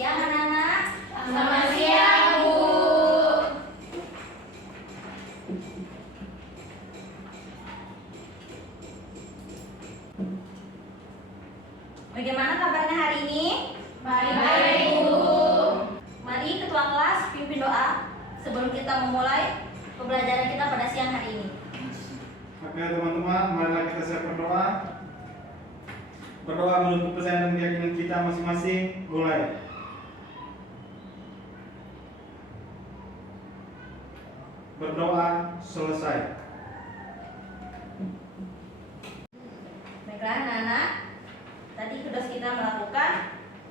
siang anak-anak. Selamat siang, Bu. Bagaimana kabarnya hari ini? Baik, Bu. Mari ketua kelas pimpin doa sebelum kita memulai pembelajaran kita pada siang hari ini. Oke teman-teman, marilah kita siap berdoa. Berdoa menurut kepercayaan dan keyakinan kita masing-masing. Mulai. Berdoa selesai. Baiklah anak-anak, tadi sudah kita melakukan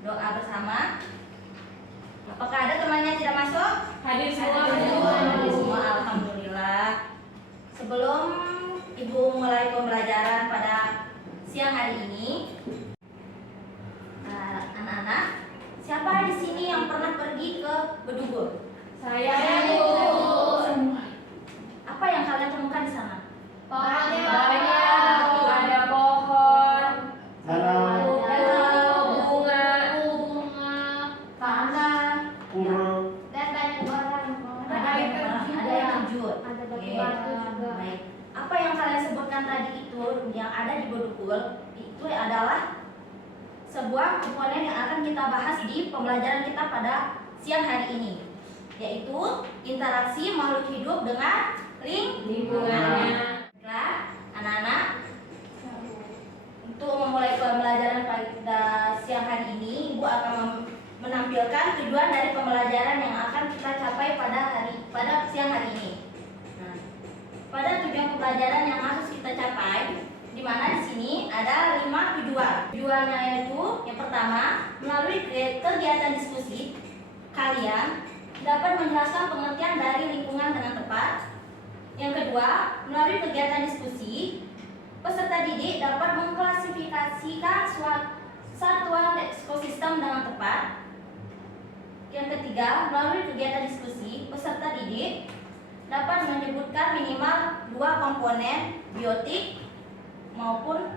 doa bersama. Apakah ada temannya yang tidak masuk? Hadir semua. Hadir semua, alhamdulillah. Sebelum Ibu mulai pembelajaran pada siang hari ini, anak-anak, siapa di sini yang pernah pergi ke Bedugul? Saya, Bu. Apa yang kalian temukan di sana? Banyak, ada pohon, Tanah, bunga, Tanah, pura, Dan banyak orang. ada yang terjun. Ada Oke. batu juga. Baik. Apa yang kalian sebutkan tadi itu yang ada di Bedugul itu adalah sebuah komponen yang akan kita bahas di pembelajaran kita pada siang hari ini, yaitu interaksi makhluk hidup dengan lingkungannya. Baiklah, anak-anak, untuk memulai pembelajaran pada siang hari ini, Ibu akan menampilkan tujuan dari pembelajaran yang akan kita capai pada siang hari ini. Nah, pada tujuan pembelajaran yang harus kita capai, di mana di sini ada 5 tujuan. Tujuannya yaitu yang pertama, melalui kegiatan diskusi, kalian dapat menjelaskan pengertian dari lingkungan dengan tepat. Yang kedua, melalui kegiatan diskusi, peserta didik dapat mengklasifikasikan satuan ekosistem dengan tepat. Yang ketiga, melalui kegiatan diskusi, peserta didik dapat menyebutkan minimal 2 komponen biotik maupun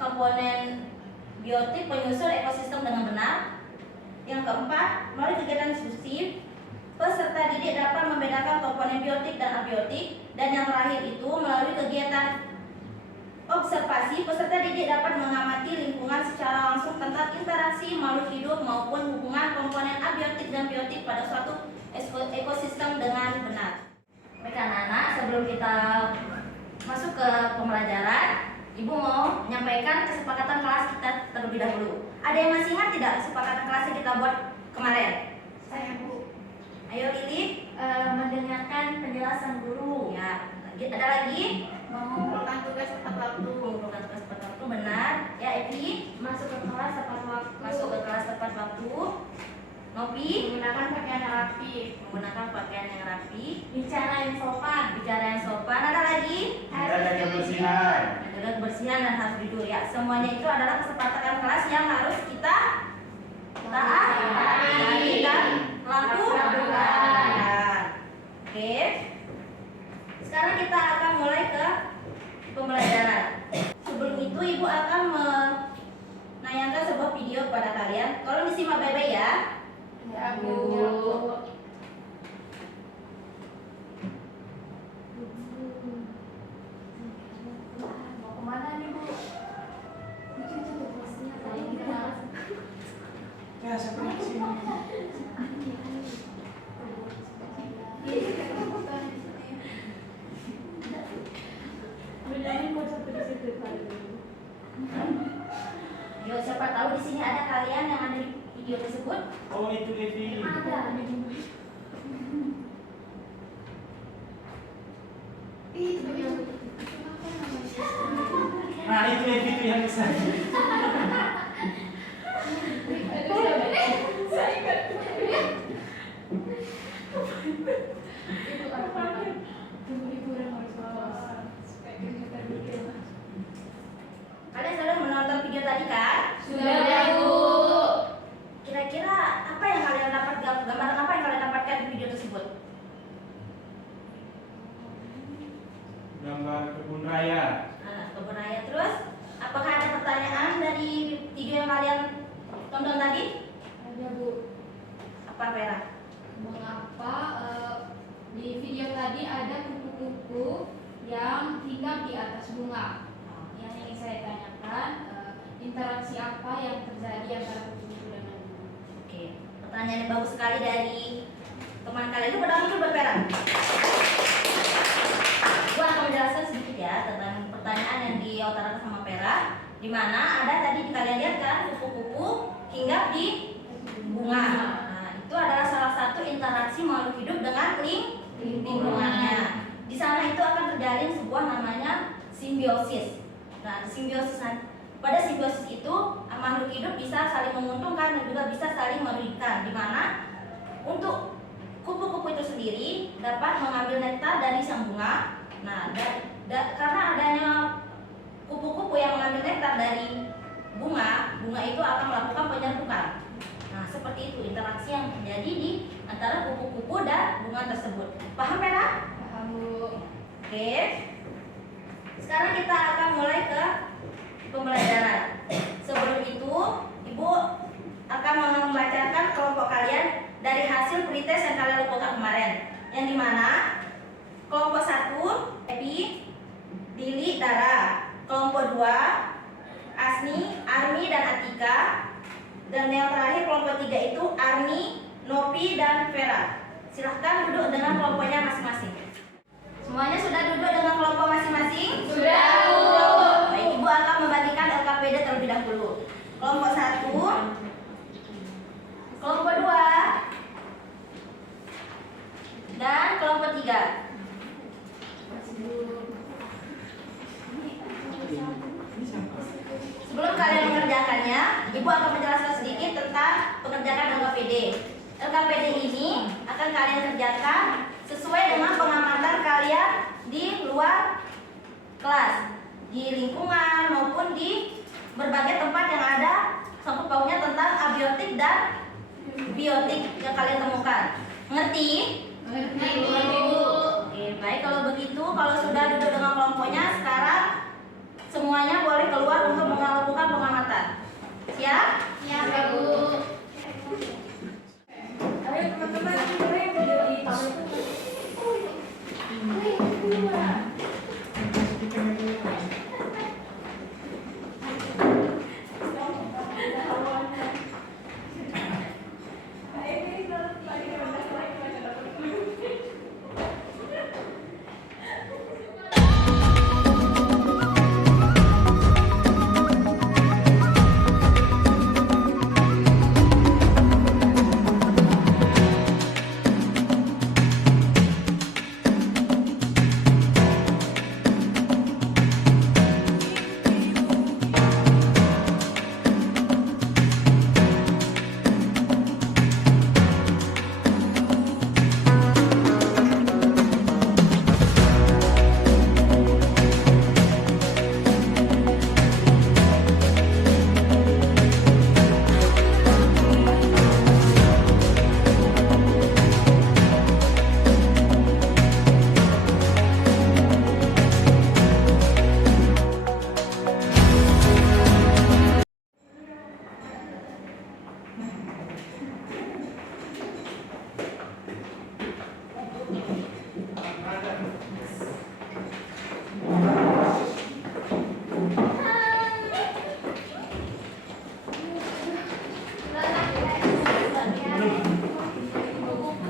komponen biotik penyusul ekosistem dengan benar. Yang keempat, melalui kegiatan diskusi, peserta didik dapat membedakan komponen biotik dan abiotik. Dan yang terakhir itu, melalui kegiatan observasi, peserta didik dapat mengamati lingkungan secara langsung tentang interaksi makhluk hidup maupun hubungan komponen abiotik dan biotik pada suatu ekosistem dengan benar. Baik anak-anak, sebelum kita masuk ke pembelajaran, Ibu mau menyampaikan kesepakatan kelas kita terlebih dahulu. Ada yang masih ingat tidak kesepakatan kelas yang kita buat kemarin? Saya, Bu. Ayo Lili. Mendengarkan penjelasan guru. Ya, ada lagi? Mengumpulkan tugas tepat waktu. Mengumpulkan tugas tepat waktu, benar. Ya, Evi. Masuk ke kelas tepat waktu. Masuk ke kelas tepat waktu. Nopi. Menggunakan pakaian yang rapi. Menggunakan pakaian yang rapi. Bicara yang sopan. Bicara yang sopan. Ada lagi? menjaga kebersihan. Menjaga kebersihan dan harus jujur ya. Semuanya itu adalah kesepakatan kelas yang harus kita taati dan lakukan. Oke. Sekarang kita akan mulai ke pembelajaran. Sebelum itu Ibu akan menayangkan sebuah video kepada kalian. Tolong disimak baik-baik ya. Ya, Bu. Mau kemana nih, Bu? Ya, saya pergi ke sini. Yo, siapa tahu di sini ada kalian yang ada di video tersebut. Oh, itu Devi. Ada. Nah, itu Devi itu yang bisa. Kalian sudah menonton video tadi kan? Sudah, Bu. Kira-kira apa yang kalian dapat, gambaran apa yang kalian dapatkan di video tersebut? Gambar kebun raya. Kebun raya. Terus, apakah ada pertanyaan dari video yang kalian tonton tadi? Ada, Bu. Apa Vera? Mengapa di video tadi ada kupu-kupu yang hinggap di atas bunga? Yang ingin saya tanyakan, interaksi apa yang terjadi antara kupu-kupu dengan bunga? Oke, pertanyaan yang bagus sekali dari teman kalian. Itu pertama itu buat Vera. Gua akan menjelaskan sedikit ya tentang pertanyaan yang diutarakan sama Vera, di mana ada tadi kalian lihat kan kupu-kupu hinggap di bunga. Nah, itu adalah salah satu interaksi makhluk hidup dengan lingkungannya. Di sana itu akan terjalin sebuah namanya simbiosis. Nah, pada simbiosis itu makhluk hidup bisa saling menguntungkan dan juga bisa saling merugikan. Di mana untuk kupu-kupu itu sendiri dapat mengambil nektar dari sang bunga. Nah, karena adanya kupu-kupu yang mengambil nektar dari bunga itu akan melakukan penyerbukan. Nah, seperti itu interaksi yang terjadi di antara kupu-kupu dan bunga tersebut. Paham, Vera? Paham, Bu. Oke. Sekarang kita akan mulai ke pembelajaran. Sebelum itu, Ibu akan membacakan kelompok kalian dari hasil pretest yang kalian lakukan kemarin. Yang dimana kelompok 1 Epi, Lili, Dara. Kelompok 2 Asni, Armi, dan Atika. Dan yang terakhir kelompok 3 itu Arni, Nopi, dan Vera. Silahkan duduk dengan kelompoknya masing-masing. Semuanya sudah duduk dengan kelompok masing-masing? Sudah, Bu. Baik, Ibu akan membagikan LKPD terlebih dahulu. Kelompok 1, kelompok 2, dan kelompok 3. Sebelum kalian mengerjakannya, Ibu akan menjelaskan sedikit tentang pengerjaan LKPD. LKPD ini akan kalian kerjakan sesuai dengan pengamatan kalian di luar kelas, di lingkungan maupun di berbagai tempat yang ada sangkut pautnya tentang abiotik dan biotik yang kalian temukan. Ngerti? Ngerti, Bu. Oke, baik kalau begitu, kalau sudah duduk dengan kelompoknya, sekarang semuanya boleh keluar untuk melakukan pengamatan. Siap? Siap, Bu. Ayo teman-teman, boleh berdiri.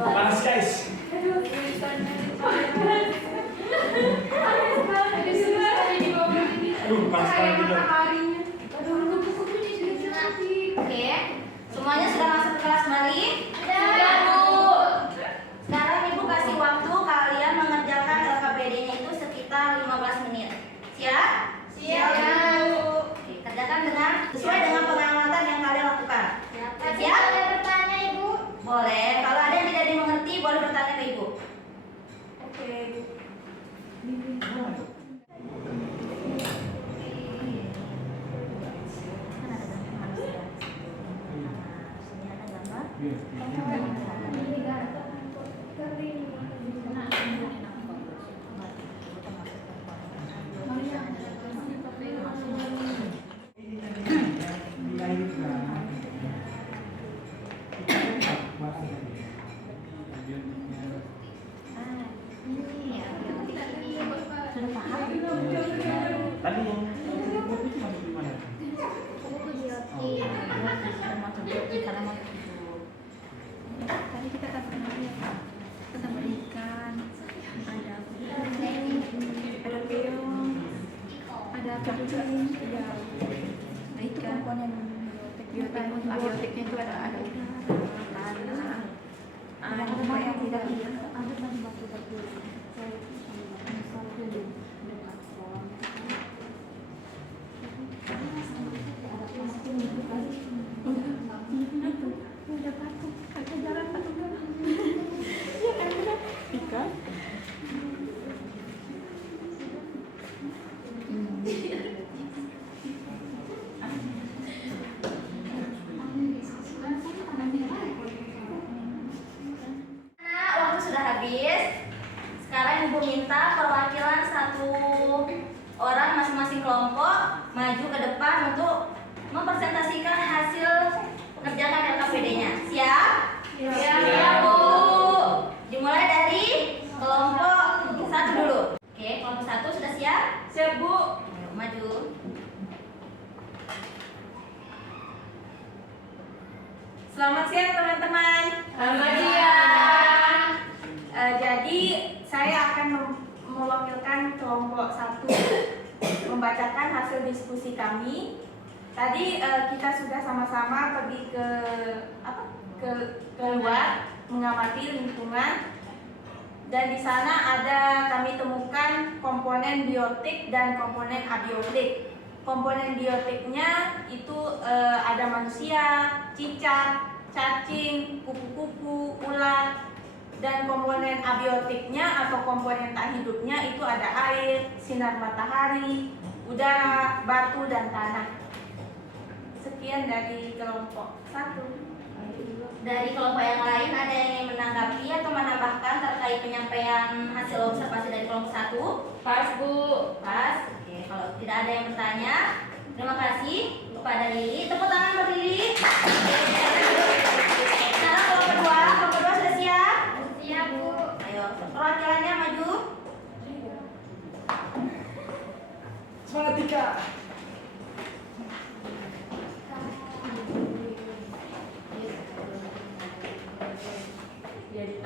Panas guys. Panas sekali kita. Oke, semuanya sudah masuk ke kelas kembali? Sudah, Bu. Sekarang Ibu kasih waktu kalian mengerjakan LKPD-nya itu sekitar 15 menit. Siap? Siap, Bu. Oke, kerjakan sesuai dengan pengamatan yang kalian lakukan. Siap? Ada bertanya, Ibu? Boleh. Kalau ada yang tidak dimengerti, boleh bertanya ke Ibu. Oke. Iya. komponen biotik untuk abiotiknya itu ada tanah, ada yang tidak Nah, waktu sudah habis. Sekarang Ibu minta perwakilan satu orang masing-masing kelompok maju ke depan untuk mempresentasikan hasil pengerjaan LKPD-nya. Siap? Siap, Bu. Dimulai dari kelompok satu dulu. Oke, kelompok satu sudah siap? siap Bu. Ayo, maju. Selamat siang teman-teman. Selamat siang. Jadi saya akan mewakilkan kelompok satu membacakan hasil diskusi kami. Tadi kita sudah sama-sama pergi keluar mengamati lingkungan, dan di sana kami temukan komponen biotik dan komponen abiotik. Komponen biotiknya itu ada manusia, cicak, cacing, kupu-kupu, ulat. Dan komponen abiotiknya atau komponen tak hidupnya itu ada air, sinar matahari, udara, batu, dan tanah. Sekian dari kelompok satu. Dari kelompok yang lain ada yang ingin menanggapi atau menambahkan terkait penyampaian hasil observasi dari kelompok satu? Pas, Bu. Pas. Oke, kalau tidak ada yang bertanya, terima kasih kepada Lili. Tepuk tangan buat Lili. Sekarang kelompok dua sudah siap? Siap, Bu. Ayo, perwakilannya maju. Semangat Tika.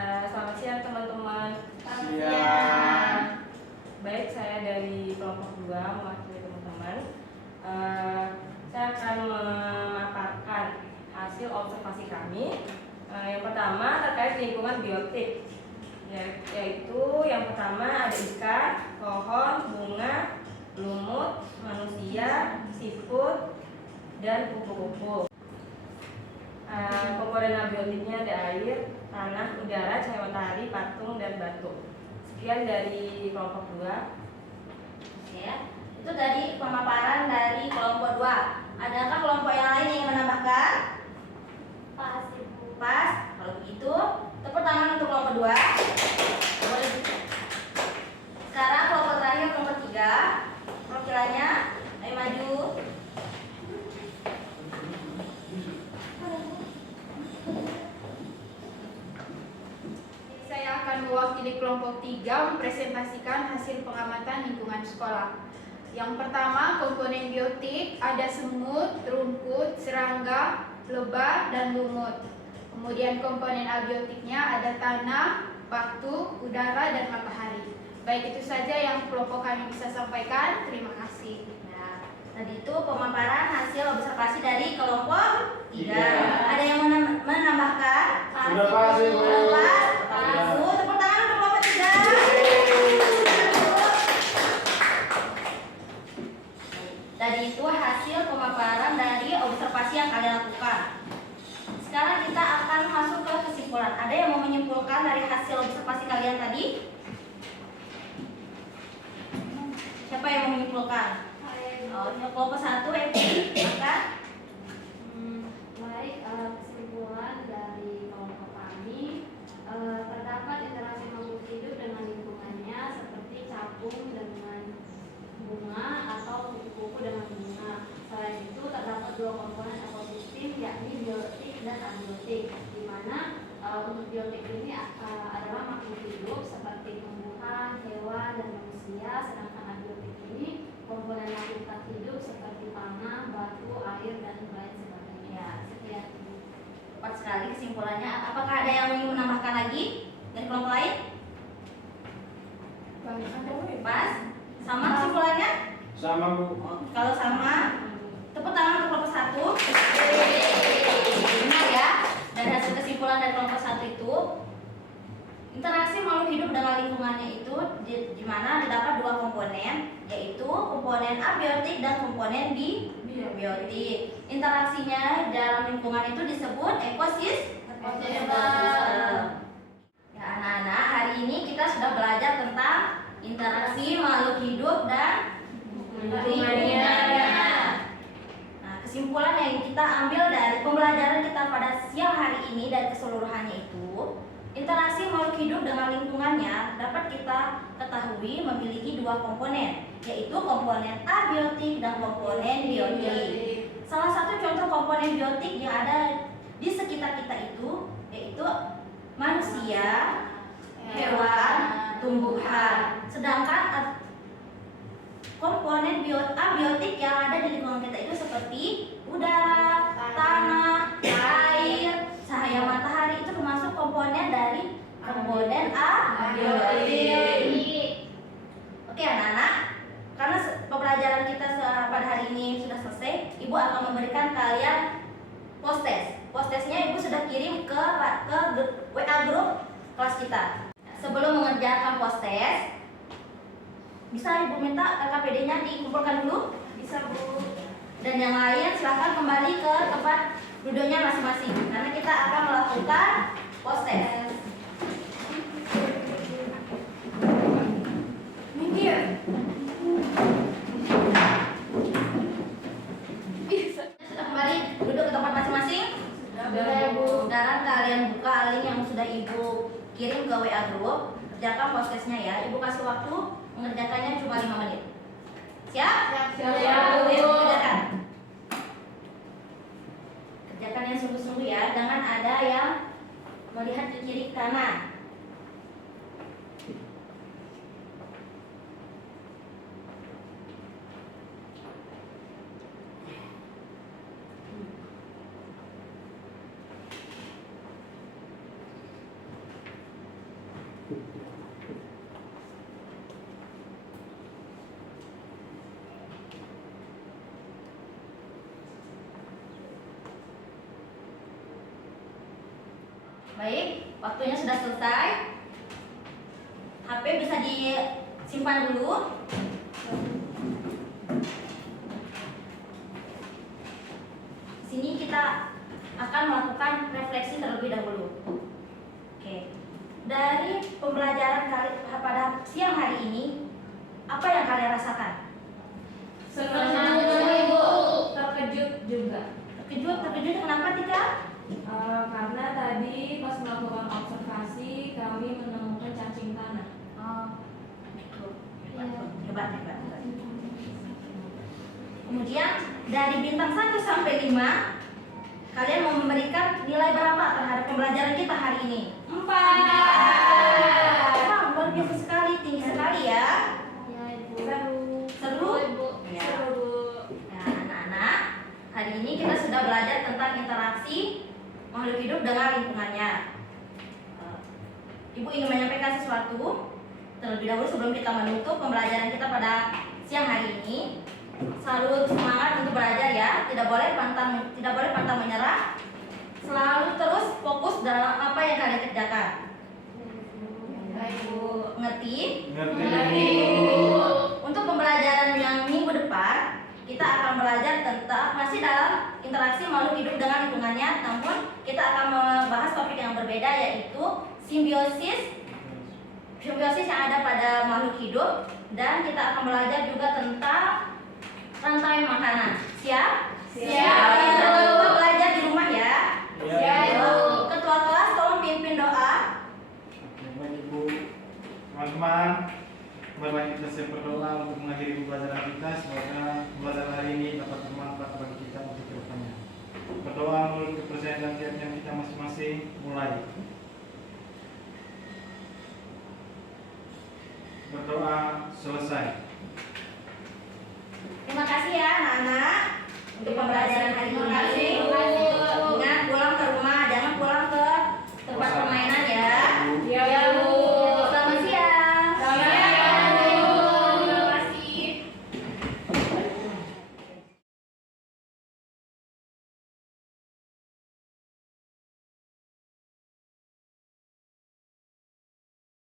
Selamat siang teman-teman. Siang. Baik, saya dari kelompok 2 mewakili teman-teman. Saya akan memaparkan hasil observasi kami. Yang pertama terkait lingkungan biotik, yaitu yang pertama ada ikan, pohon, bunga, lumut, manusia, siput, dan kupu-kupu. Komponen abiotiknya ada air, tanah, udara, cahaya matahari, patung, dan batu. Sekian dari kelompok 2. Ya, itu tadi pemaparan dari kelompok 2. Adakah kelompok yang lain yang ingin menambahkan? Pas, Ibu. Pas. Kalau begitu, tepuk tangan untuk kelompok 2. Boleh. Sekarang kelompok terakhir, kelompok 3. Perwakilannya, ayo maju. Saya akan mewakili kelompok 3 mempresentasikan hasil pengamatan lingkungan sekolah. Yang pertama, komponen biotik ada semut, rumput, serangga, lebah, dan lumut. Kemudian komponen abiotiknya ada tanah, batu, udara, dan matahari. Baik, itu saja yang kelompok kami bisa sampaikan. Terima kasih. Nah, tadi itu pemaparan hasil observasi dari kelompok 3. Iya. Ada yang menambahkan? Sudah pas, Ibu. Sudah pas? Iya. Ibu, tepuk tangan untuk kelompok 3. Tadi itu hasil pemaparan dari observasi yang kalian lakukan. Sekarang kita akan masuk ke kesimpulan. Ada yang mau menyimpulkan dari hasil observasi kalian tadi? Siapa yang mau menyimpulkan? Oh, kelompok 1, Evi, maka Baik, kesimpulan dari kelompok kami terdapat interaksi makhluk hidup dengan lingkungannya seperti capung dengan bunga atau kupu-kupu dengan bunga. Selain itu terdapat 2 komponen ekosistem yakni biotik dan abiotik, di mana untuk biotik ini adalah makhluk hidup seperti tumbuhan, hewan, dan manusia, sedangkan abiotik ini komponen makhluk tak hidup seperti tanah, batu, air, dan lain sebagainya. Ya. Sekian. tepat sekali kesimpulannya. Apakah ada yang ingin menambahkan lagi dari kelompok lain? Pas? Sama kesimpulannya? Sama Bu. Kalau sama, tepuk tangan untuk kelompok 1. dengan lingkungannya itu di mana terdapat dua komponen, yaitu komponen abiotik dan komponen biotik. Interaksinya dalam lingkungan itu disebut ekosistem. Ya anak-anak, hari ini kita sudah belajar tentang interaksi makhluk hidup dan lingkungannya. Nah, kesimpulan yang kita ambil dari pembelajaran kita pada siang hari ini dan keseluruhannya itu, interaksi makhluk hidup dengan lingkungannya dapat kita ketahui memiliki dua komponen, yaitu komponen abiotik dan komponen biotik. Salah satu contoh komponen biotik yang ada di sekitar kita itu yaitu manusia, hewan, tumbuhan. Sedangkan komponen abiotik yang ada di lingkungan kita itu seperti udara, tanah, air, cahaya matahari, itu termasuk komponen dari komponen abiotik. Oke anak-anak, karena pembelajaran kita pada hari ini sudah selesai, Ibu akan memberikan kalian post-test. Post-testnya Ibu sudah kirim ke WA grup kelas kita. Sebelum mengerjakan post-test, bisa Ibu minta KKPD-nya dikumpulkan dulu? Bisa Bu. Dan yang lain silahkan kembali ke tempat duduknya masing-masing, karena kita akan melakukan post-test. Minggir. Sudah kembali duduk ke tempat masing-masing? Sudah, Bu. Sekarang kalian buka link yang sudah Ibu kirim ke WA grup. Kerjakan post-testnya ya. Ibu kasih waktu mengerjakannya cuma 5 menit. Siap? Siap, Bu. Ayo kerjakan. Kerjakan yang sungguh-sungguh ya. Jangan ada yang melihat ke kiri kanan. Baik, waktunya sudah selesai. HP bisa disimpan dulu. Di sini kita akan melakukan refleksi terlebih dahulu. Oke. Dari pembelajaran pada siang hari ini, apa yang kalian rasakan? Senang, Bu. Terkejut juga. Terkejut kenapa Tika? Karena tadi pas melakukan observasi kami menemukan cacing tanah. Hebat. Kemudian dari bintang 1 sampai 5, kalian mau memberikan nilai berapa terhadap pembelajaran kita hari ini? 4. Wah, luar biasa sekali, tinggi sekali ya. Ya Ibu. Seru? Ibu. Ya. Nah, anak-anak, hari ini kita sudah belajar tentang interaksi makhluk hidup dengan lingkungannya. Ibu ingin menyampaikan sesuatu terlebih dahulu sebelum kita menutup pembelajaran kita pada siang hari ini. Selalu semangat untuk belajar ya, tidak boleh pantang menyerah. Selalu terus fokus dalam apa yang kalian kerjakan. Baik Bu. Ngerti? Ngerti. Untuk pembelajaran yang minggu depan, kita akan belajar tentang masih dalam interaksi makhluk hidup dengan lingkungannya, namun kita akan membahas topik yang berbeda, yaitu simbiosis yang ada pada makhluk hidup, dan kita akan belajar juga tentang rantai makanan. Siap? Siap. Jangan lupa belajar di rumah ya. Siap. Ketua kelas tolong pimpin doa. Baik Ibu, teman-teman, mari kita siap berdoa untuk mengakhiri pembelajaran kita. Semoga pembelajaran hari ini dapat bermanfaat bagi kita untuk kedepannya. Berdoa menurut kepercayaan dan keyakinan kita masing-masing. Mulai. Berdoa selesai. Terima kasih ya anak-anak untuk pembelajaran hari ini.